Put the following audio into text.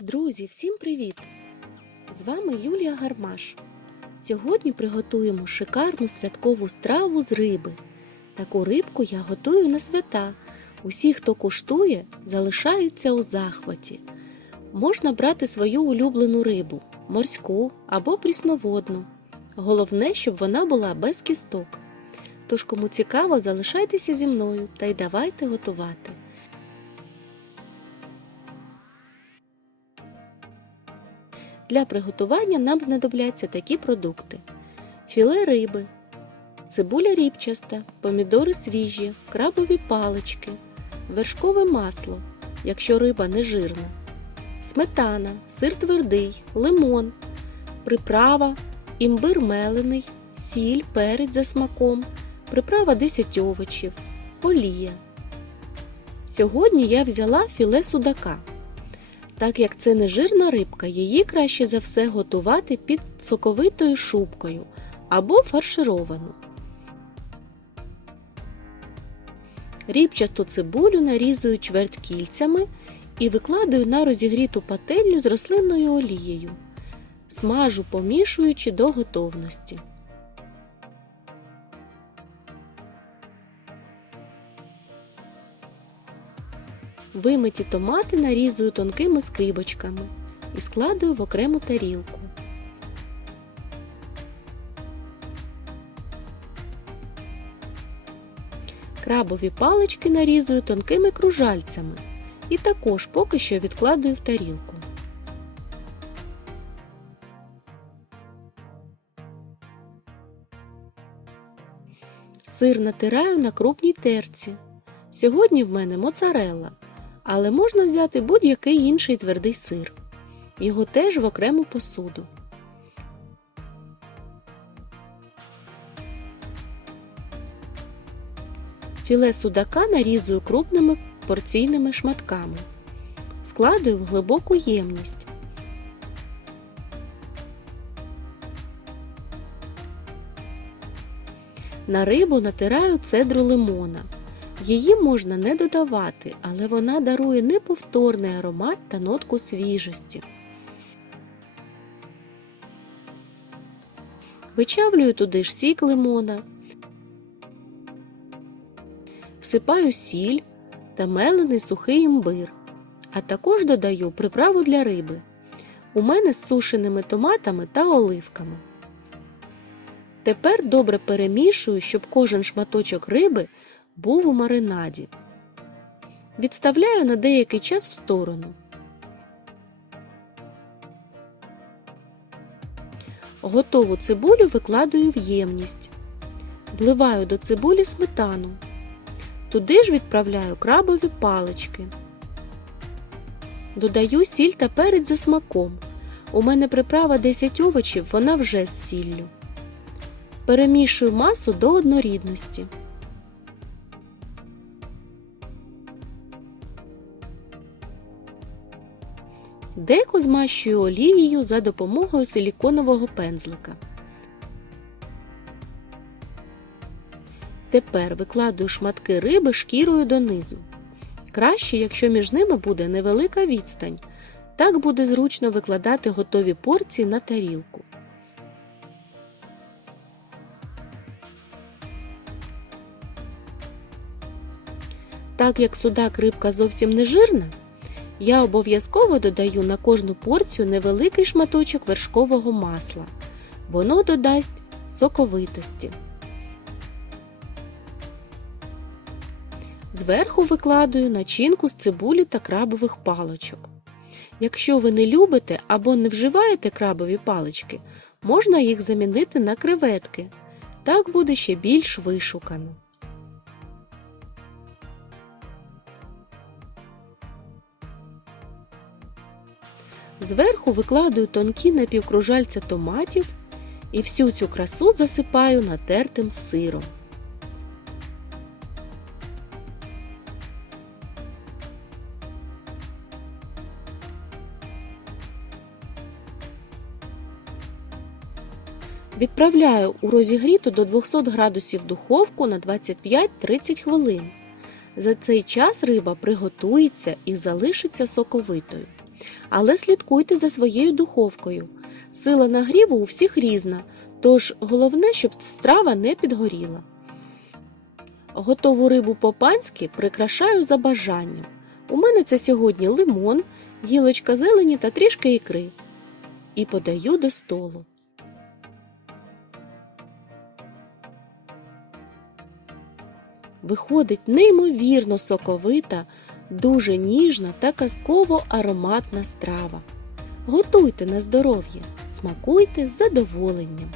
Друзі, всім привіт! З вами Юлія Гармаш. Сьогодні приготуємо шикарну святкову страву з риби. Таку рибку я готую на свята. Усі, хто куштує, залишаються у захваті. Можна брати свою улюблену рибу морську або прісноводну. Головне, щоб вона була без кісток. Тож, кому цікаво, залишайтеся зі мною та й давайте готувати. Для приготування нам знадобляться такі продукти: філе риби, цибуля рібчаста, помідори свіжі, крабові палички, вершкове масло, якщо риба не жирна, сметана, сир твердий, лимон, приправа, імбир мелений, сіль, перець за смаком, приправа 10 овочів, олія. Сьогодні я взяла філе судака. Так як це не жирна рибка, її краще за все готувати під соковитою шубкою або фаршировану. Рібчасту цибулю нарізую чверть кільцями і викладаю на розігріту пательню з рослинною олією. Смажу, помішуючи до готовності. Вимиті томати нарізую тонкими скибочками і складую в окрему тарілку. Крабові палички нарізую тонкими кружальцями і також поки що відкладую в тарілку. Сир натираю на крупній терці. Сьогодні в мене моцарелла, але можна взяти будь-який інший твердий сир. Його теж в окрему посуду. Філе судака нарізую крупними порційними шматками. Складую в глибоку ємність. На рибу натираю цедру лимона. Її можна не додавати, але вона дарує неповторний аромат та нотку свіжості. Вичавлюю туди ж сік лимона, всипаю сіль та мелений сухий імбир, а також додаю приправу для риби. У мене з сушеними томатами та оливками. Тепер добре перемішую, щоб кожен шматочок риби був у маринаді. Відставляю на деякий час в сторону. Готову цибулю викладаю в ємність. Вливаю до цибулі сметану. Туди ж відправляю крабові палички. Додаю сіль та перець за смаком. У мене приправа 10 овочів, вона вже з сіллю. Перемішую масу до однорідності. Деко змащую олією за допомогою силіконового пензлика. Тепер викладую шматки риби шкірою донизу. Краще, якщо між ними буде невелика відстань. Так буде зручно викладати готові порції на тарілку. Так як судак рибка зовсім не жирна, я обов'язково додаю на кожну порцію невеликий шматочок вершкового масла. Воно додасть соковитості. Зверху викладаю начинку з цибулі та крабових паличок. Якщо ви не любите або не вживаєте крабові палички, можна їх замінити на креветки. Так буде ще більш вишукано. Зверху викладаю тонкі напівкружальця томатів і всю цю красу засипаю натертим сиром. Відправляю у розігріту до 200 градусів духовку на 25-30 хвилин. За цей час риба приготується і залишиться соковитою. Але слідкуйте за своєю духовкою. Сила нагріву у всіх різна, тож головне, щоб страва не підгоріла. Готову рибу по-панськи прикрашаю за бажанням. У мене це сьогодні лимон, гілочка зелені та трішки ікри. І подаю до столу. Виходить неймовірно соковита, дуже ніжна та казково ароматна страва. Готуйте на здоров'я, смакуйте з задоволенням.